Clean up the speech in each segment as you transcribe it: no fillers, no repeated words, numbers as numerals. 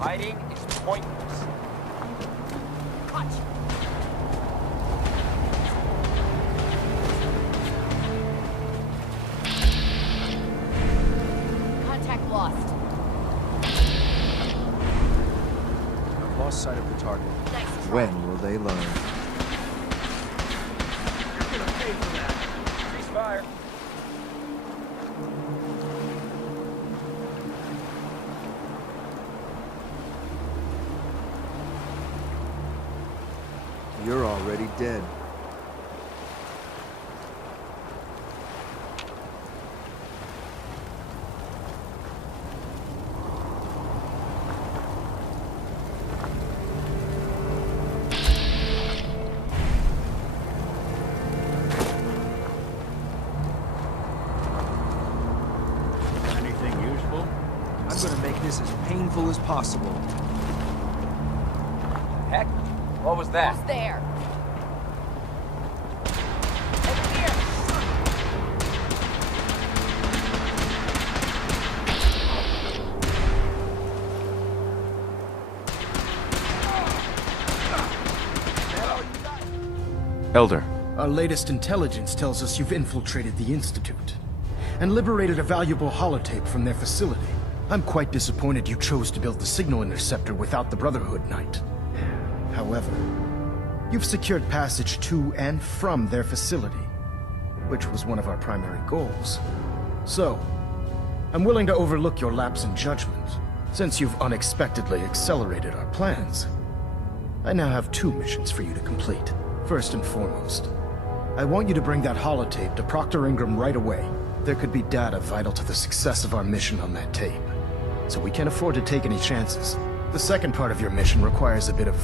Hiding is pointless. Cut! Contact lost. I've lost sight of the target. Nice try. When will they learn? You're gonna pay for that. Cease fire. You're already dead. Anything useful? I'm gonna make this as painful as possible. Heck? What was that? Who's there? Over here! Elder, Our latest intelligence tells us you've infiltrated the Institute and liberated a valuable holotape from their facility. I'm quite disappointed you chose to build the signal interceptor without the Brotherhood Knight. However, you've secured passage to and from their facility, which was one of our primary goals. So, I'm willing to overlook your lapse in judgment, since you've unexpectedly accelerated our plans. I now have 2 missions for you to complete. First and foremost, I want you to bring that holotape to Proctor Ingram right away. There could be data vital to the success of our mission on that tape, so we can't afford to take any chances. The second part of your mission requires a bit of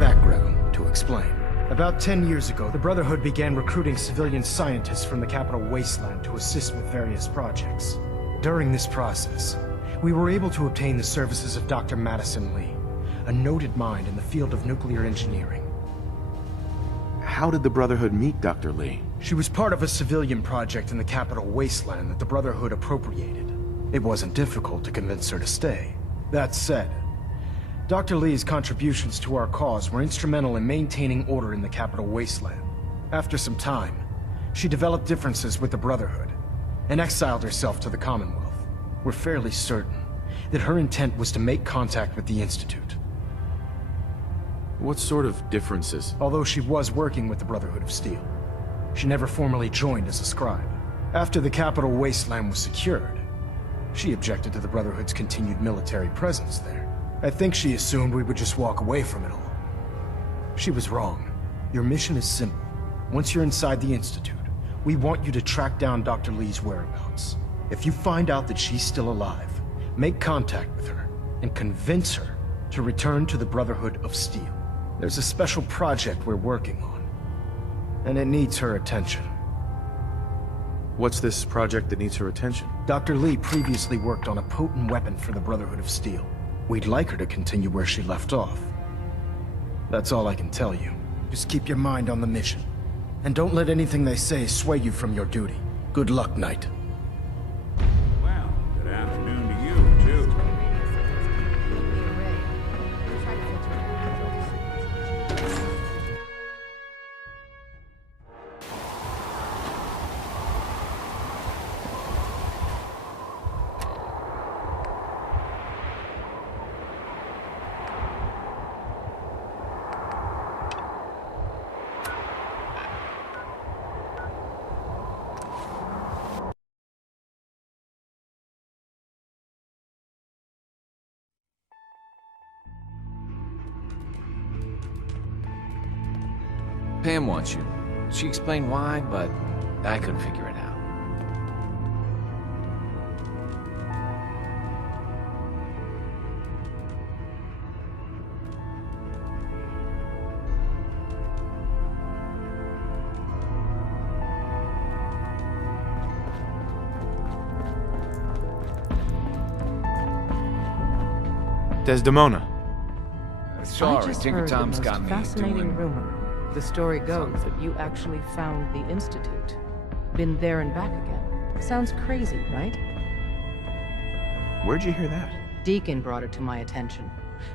background to explain. About 10 years ago, the Brotherhood began recruiting civilian scientists from the Capital Wasteland to assist with various projects. During this process, we were able to obtain the services of Dr. Madison Lee, a noted mind in the field of nuclear engineering. how did the Brotherhood meet Dr. Lee? She was part of a civilian project in the Capital Wasteland that the Brotherhood appropriated. It wasn't difficult to convince her to stay. That said, Dr. Lee's contributions to our cause were instrumental in maintaining order in the Capital Wasteland. After some time, she developed differences with the Brotherhood and exiled herself to the Commonwealth. We're fairly certain that her intent was to make contact with the Institute. What sort of differences? Although she was working with the Brotherhood of Steel, she never formally joined as a scribe. After the Capital Wasteland was secured, she objected to the Brotherhood's continued military presence there. I think she assumed we would just walk away from it all. She was wrong. Your mission is simple. Once you're inside the Institute, we want you to track down Dr. Lee's whereabouts. If you find out that she's still alive, make contact with her and convince her to return to the Brotherhood of Steel. There's a special project we're working on, and it needs her attention. What's this project that needs her attention? Dr. Lee previously worked on a potent weapon for the Brotherhood of Steel. We'd like her to continue where she left off. That's all I can tell you. Just keep your mind on the mission, and don't let anything they say sway you from your duty. Good luck, Knight. Well, good afternoon to you, too. Pam wants you. She explained why, but I couldn't figure it out. Desdemona. Sorry, I just Tinker heard Tom's the most got me fascinating doing... rumor. The story goes that you actually found the Institute. Been there and back again. Sounds crazy, right? Where'd you hear that? Deacon brought it to my attention.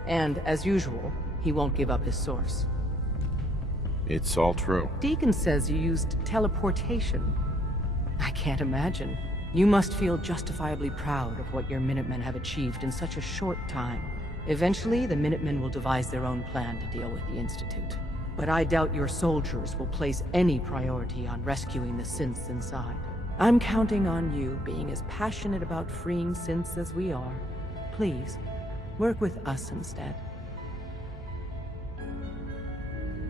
And, as usual, he won't give up his source. It's all true. Deacon says you used teleportation. I can't imagine. You must feel justifiably proud of what your Minutemen have achieved in such a short time. Eventually, the Minutemen will devise their own plan to deal with the Institute. But I doubt your soldiers will place any priority on rescuing the synths inside. I'm counting on you being as passionate about freeing synths as we are. Please, work with us instead.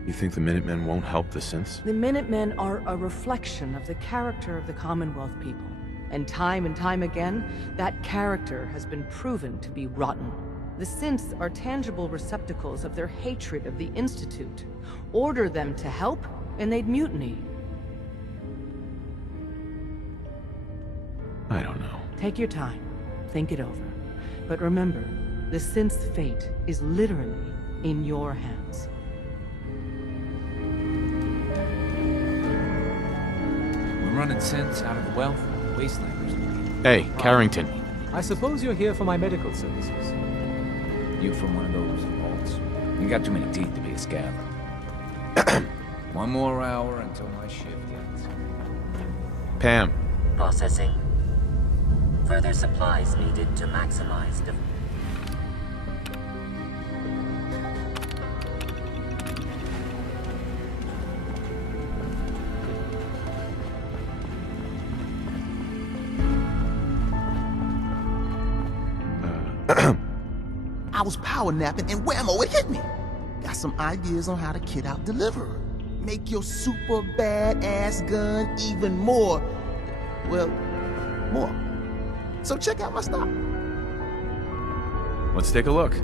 You think the Minutemen won't help the synths? The Minutemen are a reflection of the character of the Commonwealth people. And time again, that character has been proven to be rotten. The synths are tangible receptacles of their hatred of the Institute. Order them to help, and they'd mutiny. I don't know. Take your time. Think it over. But remember, the synth's fate is literally in your hands. We're running synths out of the wealth of the Wastelanders. Hey, Carrington. I suppose you're here for my medical services. You from one of those vaults? You got too many teeth to be a scab. One more hour until my shift ends. Pam. Processing. Further supplies needed to maximize the... I was power napping and whammo, it hit me. Got some ideas on how to kit out Deliverer. Make your super badass gun even more, well, more. So check out my stock. Let's take a look.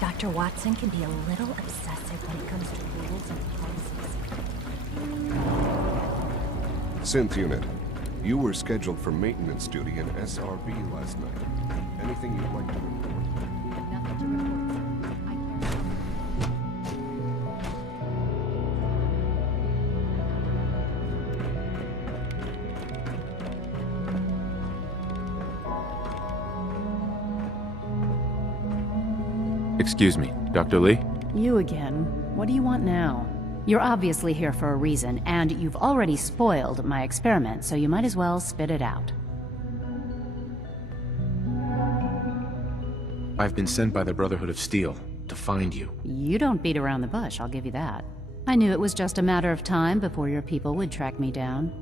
Dr. Watson can be a little obsessive when it comes to rules and policies. Synth unit, you were scheduled for maintenance duty in SRB last night. Anything you'd like to report? Nothing to report, sir. I can't... Excuse me, Dr. Lee? You again. What do you want now? You're obviously here for a reason, and you've already spoiled my experiment, so you might as well spit it out. I've been sent by the Brotherhood of Steel to find you. You don't beat around the bush, I'll give you that. I knew it was just a matter of time before your people would track me down.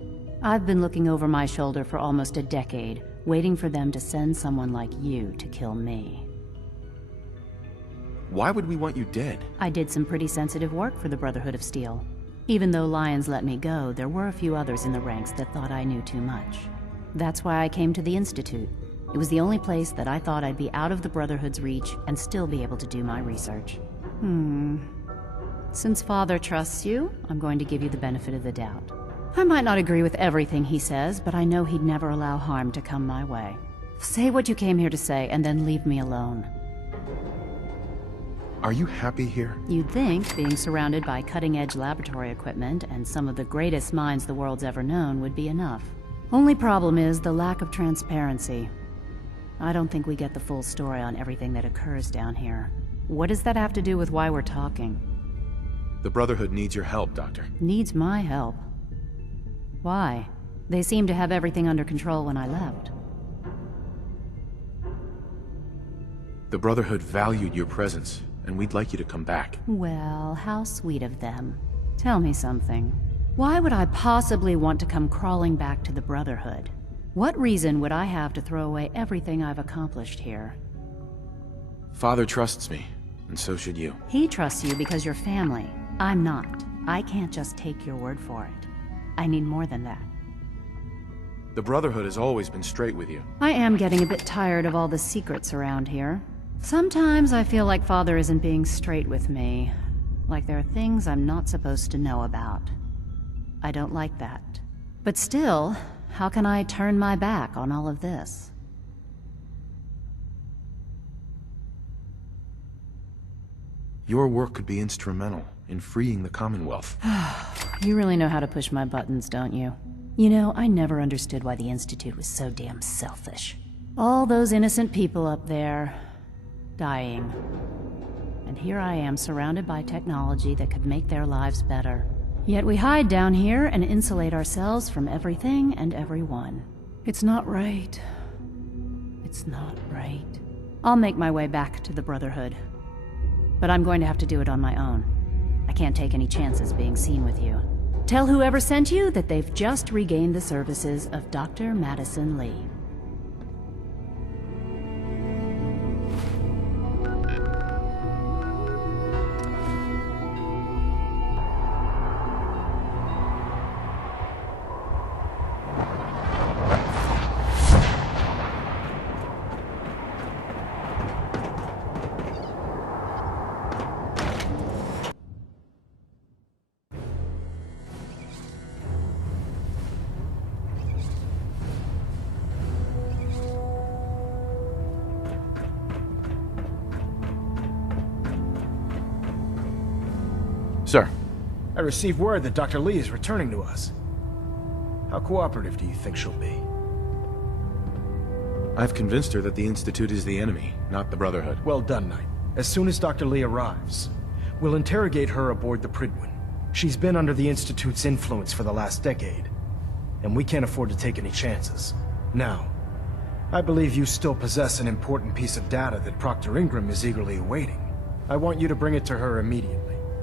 I've been looking over my shoulder for almost a decade, waiting for them to send someone like you to kill me. Why would we want you dead? I did some pretty sensitive work for the Brotherhood of Steel. Even though Lyons let me go, there were a few others in the ranks that thought I knew too much. That's why I came to the Institute. It was the only place that I thought I'd be out of the Brotherhood's reach and still be able to do my research. Since Father trusts you, I'm going to give you the benefit of the doubt. I might not agree with everything he says, but I know he'd never allow harm to come my way. Say what you came here to say, and then leave me alone. Are you happy here? You'd think being surrounded by cutting-edge laboratory equipment and some of the greatest minds the world's ever known would be enough. Only problem is the lack of transparency. I don't think we get the full story on everything that occurs down here. What does that have to do with why we're talking? The Brotherhood needs your help, Doctor. Needs my help? Why? They seemed to have everything under control when I left. The Brotherhood valued your presence, and we'd like you to come back. Well, how sweet of them. Tell me something. Why would I possibly want to come crawling back to the Brotherhood? What reason would I have to throw away everything I've accomplished here? Father trusts me, and so should you. He trusts you because you're family. I'm not. I can't just take your word for it. I need more than that. The Brotherhood has always been straight with you. I am getting a bit tired of all the secrets around here. Sometimes I feel like Father isn't being straight with me. Like there are things I'm not supposed to know about. I don't like that. But still, how can I turn my back on all of this? Your work could be instrumental in freeing the Commonwealth. You really know how to push my buttons, don't you? You know, I never understood why the Institute was so damn selfish. All those innocent people up there, dying. And here I am surrounded by technology that could make their lives better. Yet we hide down here and insulate ourselves from everything and everyone. It's not right. It's not right. I'll make my way back to the Brotherhood. But I'm going to have to do it on my own. I can't take any chances being seen with you. Tell whoever sent you that they've just regained the services of Dr. Madison Lee. Sir. I received word that Dr. Lee is returning to us. How cooperative do you think she'll be? I've convinced her that the Institute is the enemy, not the Brotherhood. Well done, Knight. As soon as Dr. Lee arrives, we'll interrogate her aboard the Prydwen. She's been under the Institute's influence for the last decade, and we can't afford to take any chances. Now, I believe you still possess an important piece of data that Proctor Ingram is eagerly awaiting. I want you to bring it to her immediately.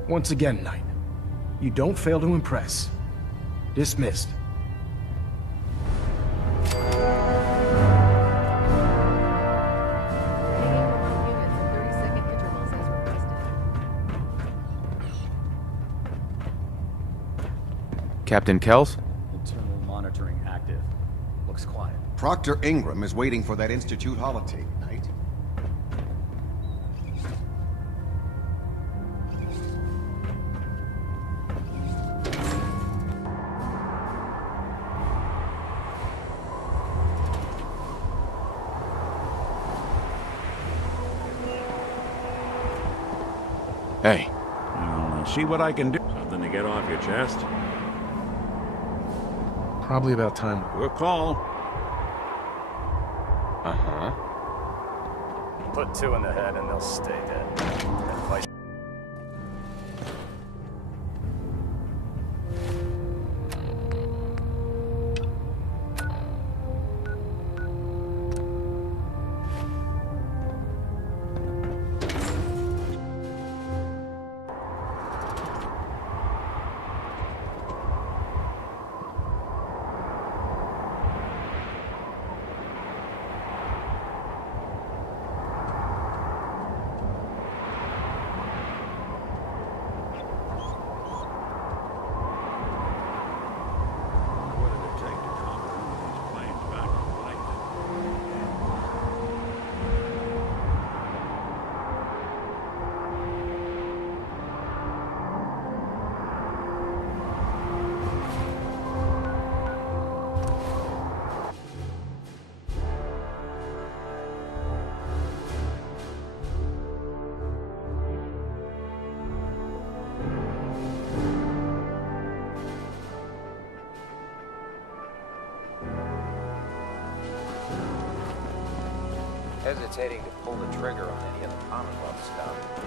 Once again, Knight, you don't fail to impress. Dismissed. Captain Kells? Internal monitoring active. Looks quiet. Proctor Ingram is waiting for that Institute holotape, Knight. Hey. I'll see what I can do. Something to get off your chest? Probably about time. Good call. Uh-huh. Put two in the head and they'll stay dead. And vice- Hesitating to pull the trigger on any of the Commonwealth stuff.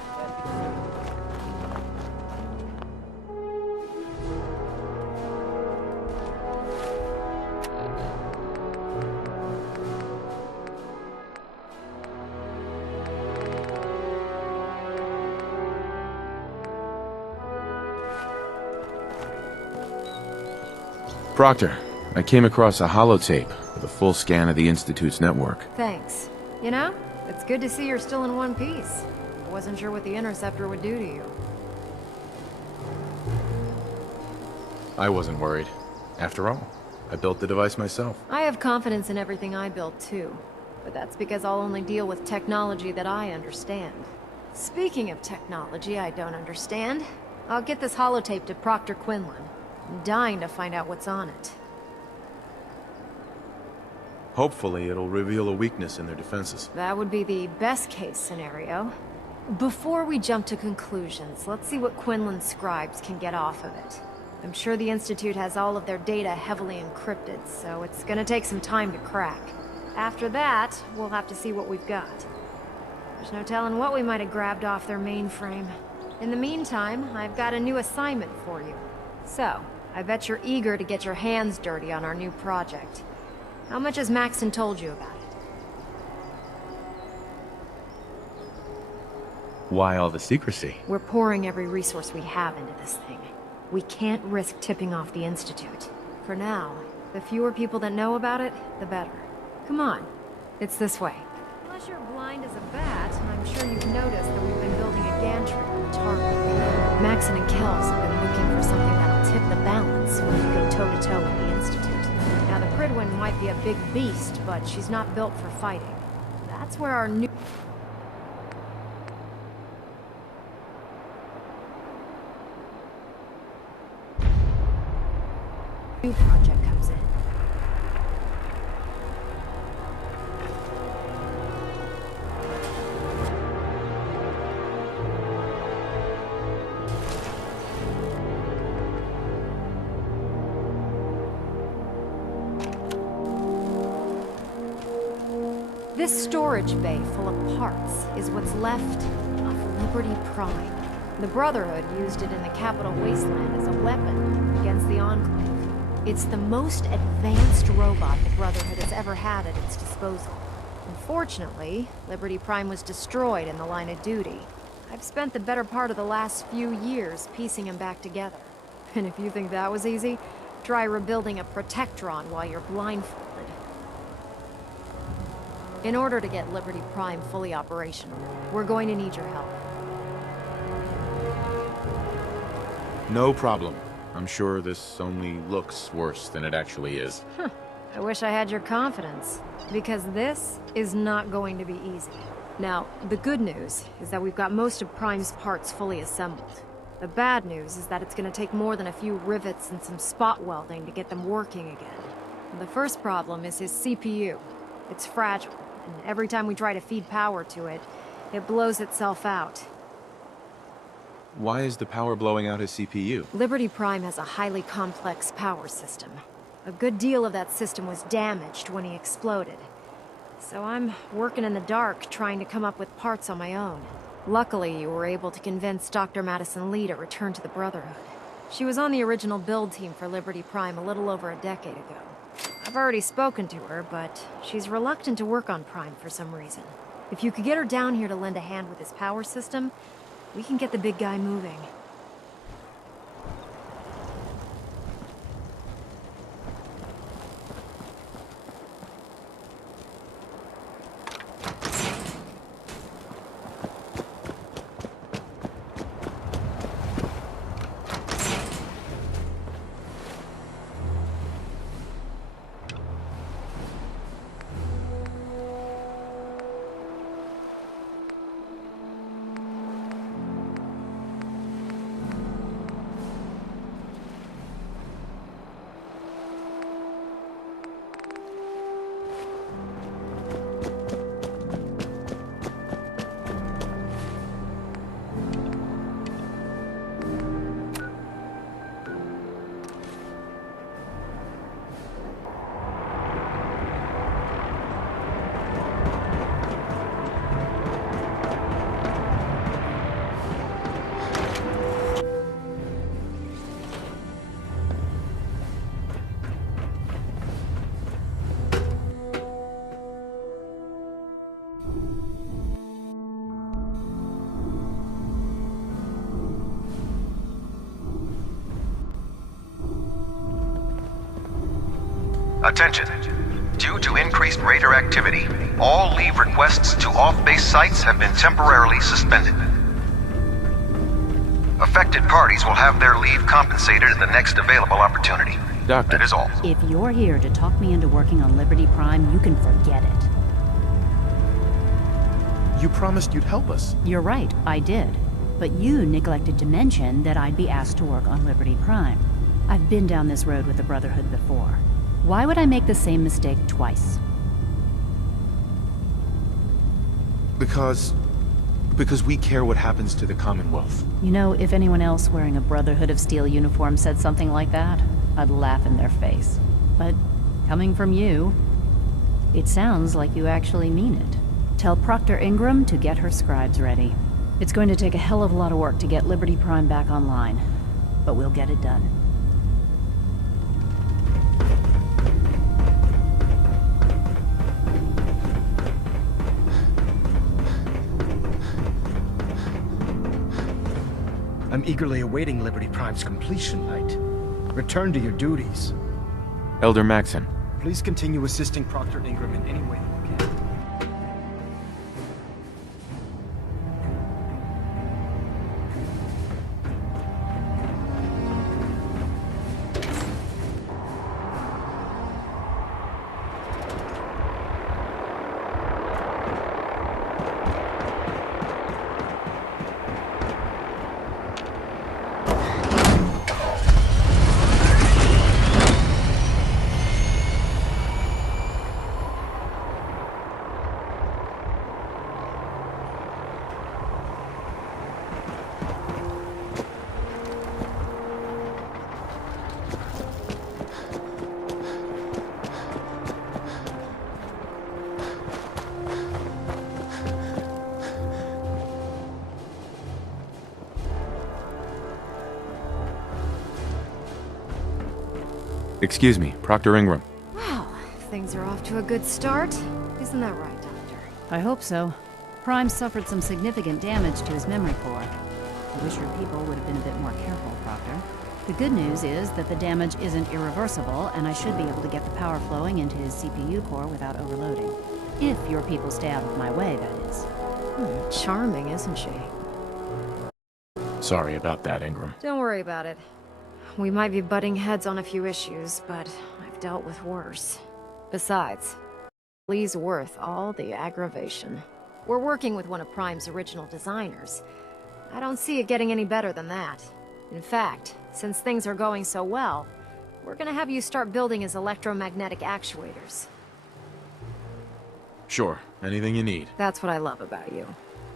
Proctor, I came across a holotape with a full scan of the Institute's network. Thanks. You know, it's good to see you're still in one piece. I wasn't sure what the Interceptor would do to you. I wasn't worried. After all, I built the device myself. I have confidence in everything I build too. But that's because I'll only deal with technology that I understand. Speaking of technology I don't understand, I'll get this holotape to Proctor Quinlan. I'm dying to find out what's on it. Hopefully, it'll reveal a weakness in their defenses. That would be the best case scenario. Before we jump to conclusions, let's see what Quinlan's scribes can get off of it. I'm sure the Institute has all of their data heavily encrypted, so it's gonna take some time to crack. After that, we'll have to see what we've got. There's no telling what we might have grabbed off their mainframe. In the meantime, I've got a new assignment for you. So, I bet you're eager to get your hands dirty on our new project. How much has Maxon told you about it? Why all the secrecy? We're pouring every resource we have into this thing. We can't risk tipping off the Institute. For now, the fewer people that know about it, the better. Come on, it's this way. Unless you're blind as a bat, I'm sure you've noticed that we've been building a gantry on the target. Maxon and Kells have been looking for something that'll tip the balance when we go toe-to-toe with the Institute. Now, the Prydwen might be a big beast, but she's not built for fighting. That's where our new project comes in. This storage bay full of parts is what's left of Liberty Prime. The Brotherhood used it in the Capital Wasteland as a weapon against the Enclave. It's the most advanced robot the Brotherhood has ever had at its disposal. Unfortunately, Liberty Prime was destroyed in the line of duty. I've spent the better part of the last few years piecing him back together. And if you think that was easy, try rebuilding a Protectron while you're blindfolded. In order to get Liberty Prime fully operational, we're going to need your help. No problem. I'm sure this only looks worse than it actually is. I wish I had your confidence, because this is not going to be easy. Now, the good news is that we've got most of Prime's parts fully assembled. The bad news is that it's going to take more than a few rivets and some spot welding to get them working again. The first problem is his CPU. It's fragile, and every time we try to feed power to it, it blows itself out. Why is the power blowing out his CPU? Liberty Prime has a highly complex power system. A good deal of that system was damaged when he exploded. So I'm working in the dark, trying to come up with parts on my own. Luckily, you were able to convince Dr. Madison Lee to return to the Brotherhood. She was on the original build team for Liberty Prime a little over a decade ago. I've already spoken to her, but she's reluctant to work on Prime for some reason. If you could get her down here to lend a hand with his power system, we can get the big guy moving. Attention. Due to increased raider activity, all leave requests to off-base sites have been temporarily suspended. Affected parties will have their leave compensated at the next available opportunity. Doctor. That is all. If you're here to talk me into working on Liberty Prime, you can forget it. You promised you'd help us. You're right, I did. But you neglected to mention that I'd be asked to work on Liberty Prime. I've been down this road with the Brotherhood before. Why would I make the same mistake twice? Because we care what happens to the Commonwealth. You know, if anyone else wearing a Brotherhood of Steel uniform said something like that, I'd laugh in their face. But coming from you, it sounds like you actually mean it. Tell Proctor Ingram to get her scribes ready. It's going to take a hell of a lot of work to get Liberty Prime back online, but we'll get it done. I'm eagerly awaiting Liberty Prime's completion, Knight. Return to your duties. Elder Maxon. Please continue assisting Proctor Ingram in any way that you can. Excuse me, Proctor Ingram. Well, things are off to a good start. Isn't that right, Doctor? I hope so. Prime suffered some significant damage to his memory core. I wish your people would have been a bit more careful, Proctor. The good news is that the damage isn't irreversible, and I should be able to get the power flowing into his CPU core without overloading. If your people stay out of my way, that is. Charming, isn't she? Sorry about that, Ingram. Don't worry about it. We might be butting heads on a few issues, but I've dealt with worse. Besides, Lee's worth all the aggravation. We're working with one of Prime's original designers. I don't see it getting any better than that. In fact, since things are going so well, we're gonna have you start building his electromagnetic actuators. Sure, anything you need. That's what I love about you.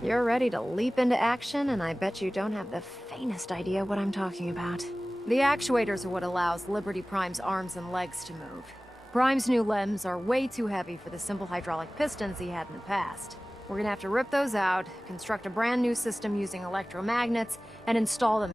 You're ready to leap into action, and I bet you don't have the faintest idea what I'm talking about. The actuators are what allows Liberty Prime's arms and legs to move. Prime's new limbs are way too heavy for the simple hydraulic pistons he had in the past. We're gonna have to rip those out, construct a brand new system using electromagnets, and install them.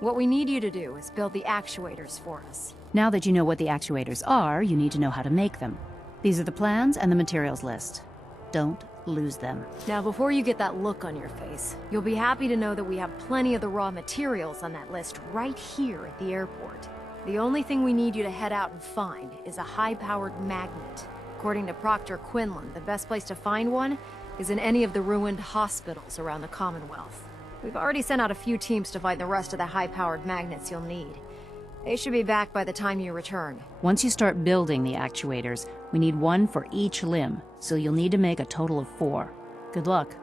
What we need you to do is build the actuators for us. Now that you know what the actuators are, you need to know how to make them. These are the plans and the materials list. Don't lose them. Now, before you get that look on your face, you'll be happy to know that we have plenty of the raw materials on that list right here at the airport. The only thing we need you to head out and find is a high-powered magnet. According to Proctor Quinlan, the best place to find one is in any of the ruined hospitals around the Commonwealth. We've already sent out a few teams to find the rest of the high-powered magnets you'll need. They should be back by the time you return. Once you start building the actuators, we need one for each limb, so you'll need to make a total of 4. Good luck.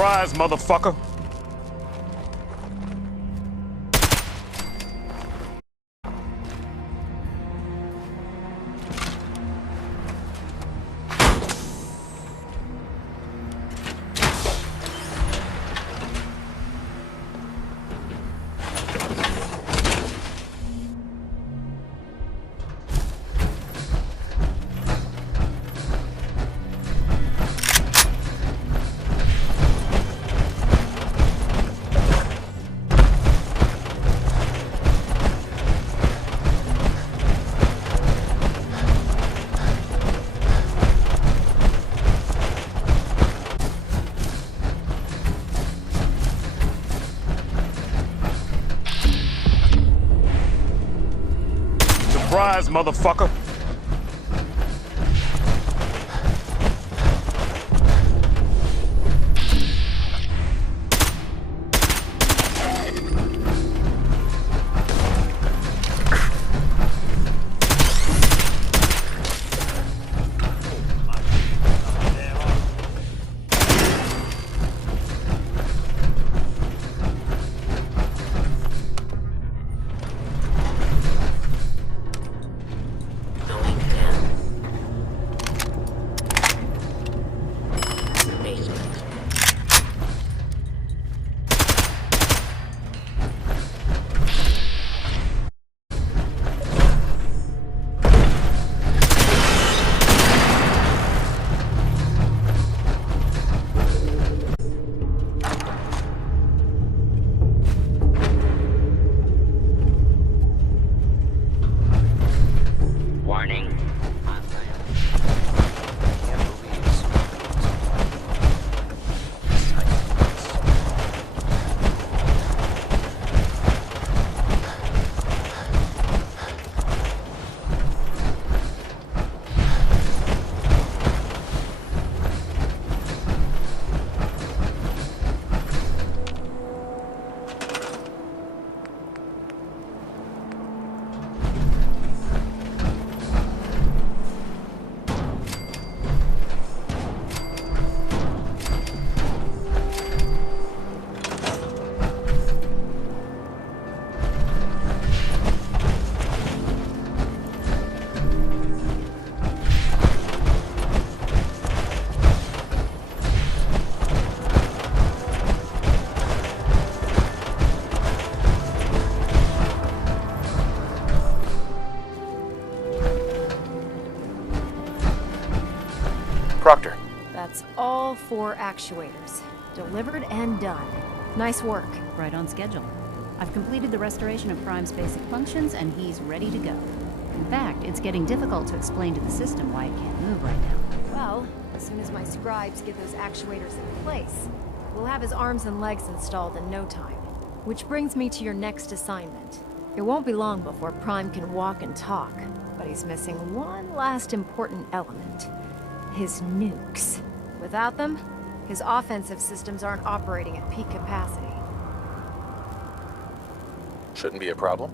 Surprise, motherfucker! Surprise, motherfucker! Proctor. That's all 4 actuators. Delivered and done. Nice work. Right on schedule. I've completed the restoration of Prime's basic functions, and he's ready to go. In fact, it's getting difficult to explain to the system why it can't move right now. Well, as soon as my scribes get those actuators in place, we'll have his arms and legs installed in no time. Which brings me to your next assignment. It won't be long before Prime can walk and talk, but he's missing one last important element. His nukes. Without them, his offensive systems aren't operating at peak capacity. Shouldn't be a problem.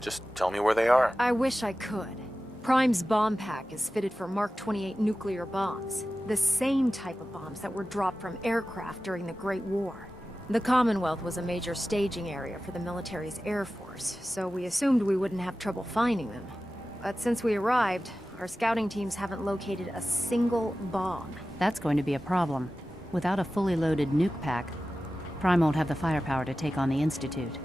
Just tell me where they are. I wish I could. Prime's bomb pack is fitted for Mark 28 nuclear bombs. The same type of bombs that were dropped from aircraft during the Great War. The Commonwealth was a major staging area for the military's air force, so we assumed we wouldn't have trouble finding them. But since we arrived, our scouting teams haven't located a single bomb. That's going to be a problem. Without a fully loaded nuke pack, Prime won't have the firepower to take on the Institute.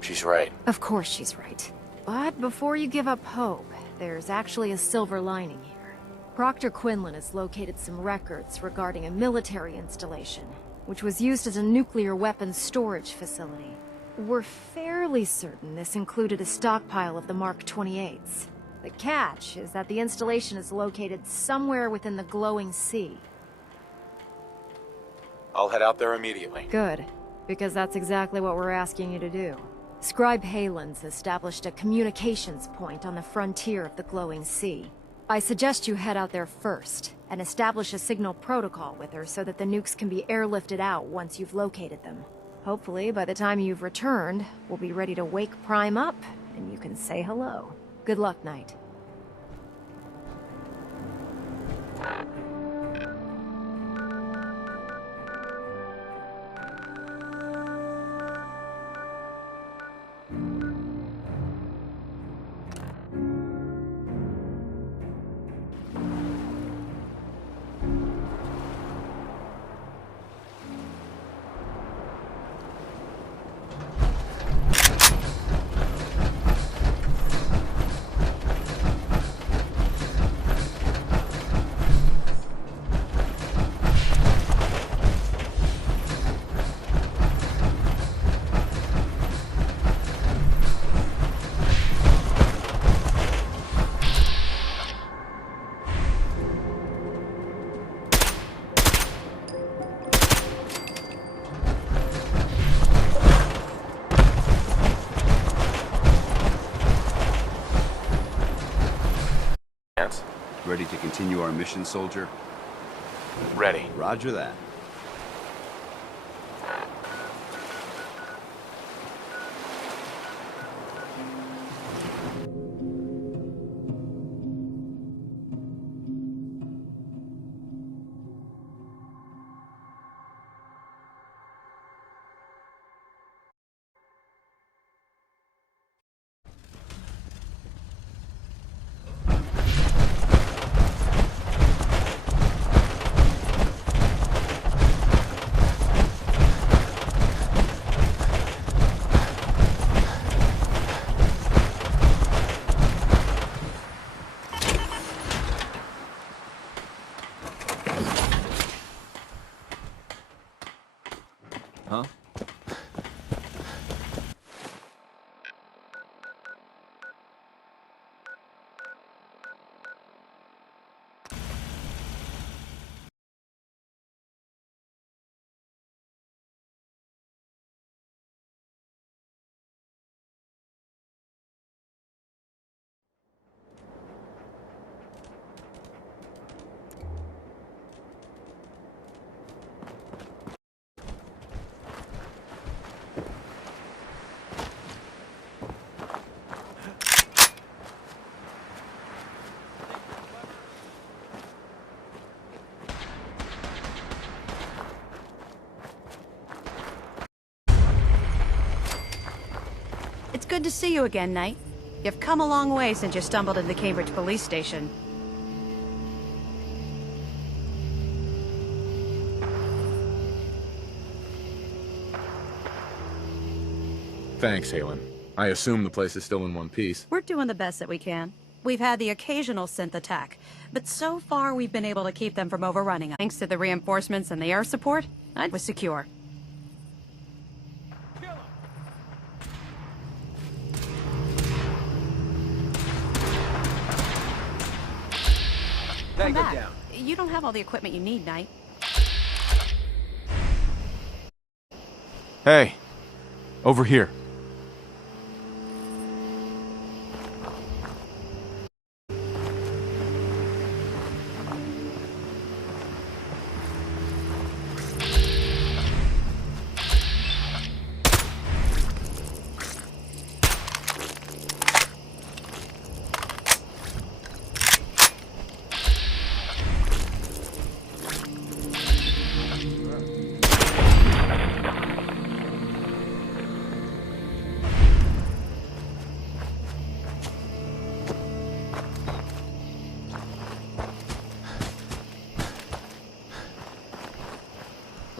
She's right. Of course she's right. But before you give up hope, there's actually a silver lining here. Proctor Quinlan has located some records regarding a military installation, which was used as a nuclear weapons storage facility. We're fairly certain this included a stockpile of the Mark 28s. The catch is that the installation is located somewhere within the glowing sea. I'll head out there immediately. Good, because that's exactly what we're asking you to do. Scribe Halen's established a communications point on the frontier of the glowing sea. I suggest you head out there first, and establish a signal protocol with her so that the nukes can be airlifted out once you've located them. Hopefully, by the time you've returned, we'll be ready to wake Prime up, and you can say hello. Good luck, Knight. Ready to continue our mission, soldier? Ready. Roger that. Huh? It's good to see you again, Knight. You've come a long way since you stumbled into Cambridge Police Station. Thanks, Halen. I assume the place is still in one piece. We're doing the best that we can. We've had the occasional synth attack, but so far we've been able to keep them from overrunning us. Thanks to the reinforcements and the air support, I was secure. Come back. You don't have all the equipment you need, Knight. Hey, over here.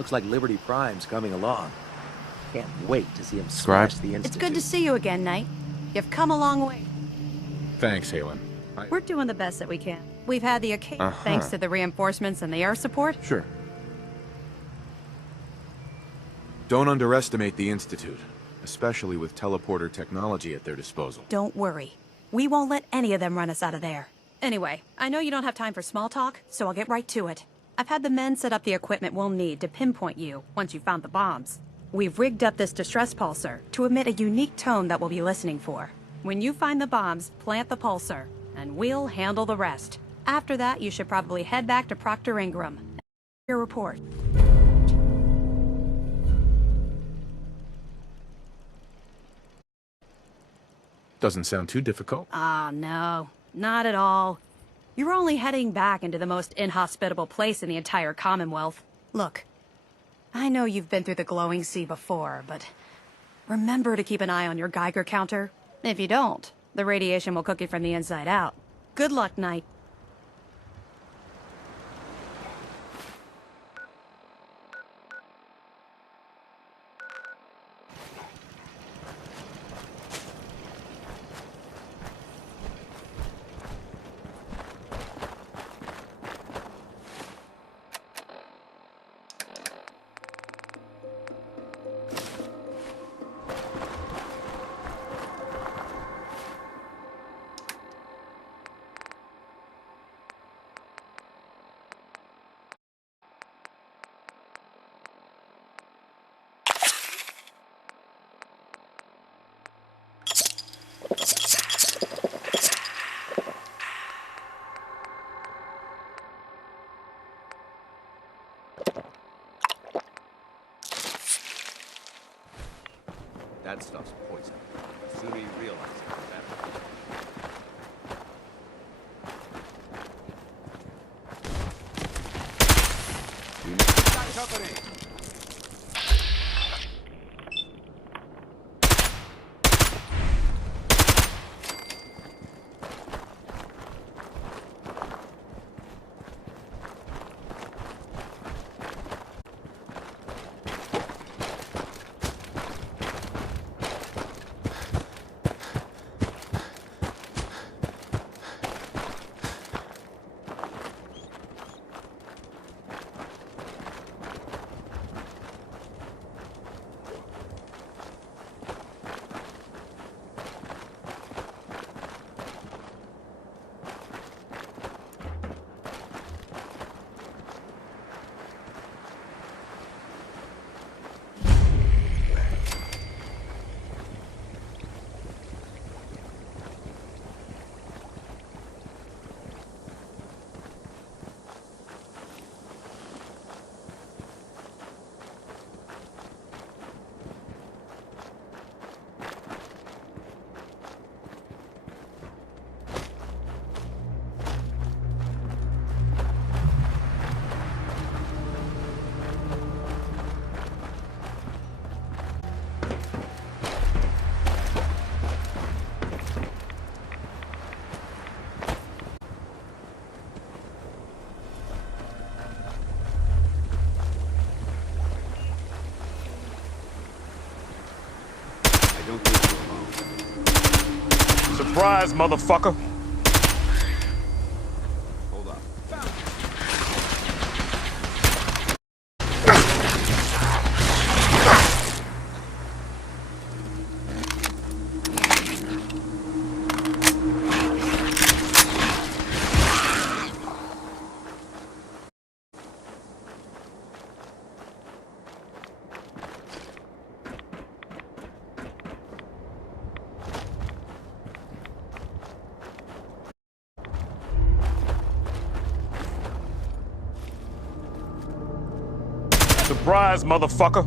Looks like Liberty Prime's coming along. Can't wait to see him Scribe? smash the Institute. It's good to see you again, Knight. You've come a long way. Thanks, Halen. We're doing the best that we can. We've had the occasion thanks to the reinforcements and the air support. Sure. Don't underestimate the Institute, especially with teleporter technology at their disposal. Don't worry. We won't let any of them run us out of there. Anyway, I know you don't have time for small talk, so I'll get right to it. I've had the men set up the equipment we'll need to pinpoint you once you've found the bombs. We've rigged up this distress pulsar to emit a unique tone that we'll be listening for. When you find the bombs, plant the pulsar, and we'll handle the rest. After that, you should probably head back to Proctor Ingram. Your report. Doesn't sound too difficult. Ah, no. Not at all. You're only heading back into the most inhospitable place in the entire Commonwealth. Look, I know you've been through the glowing sea before, but remember to keep an eye on your Geiger counter. If you don't, the radiation will cook you from the inside out. Good luck, Knight. stuff's poison. The sooner you realize it, the better. Got company! Surprise, motherfucker! Hold up. Surprise, motherfucker!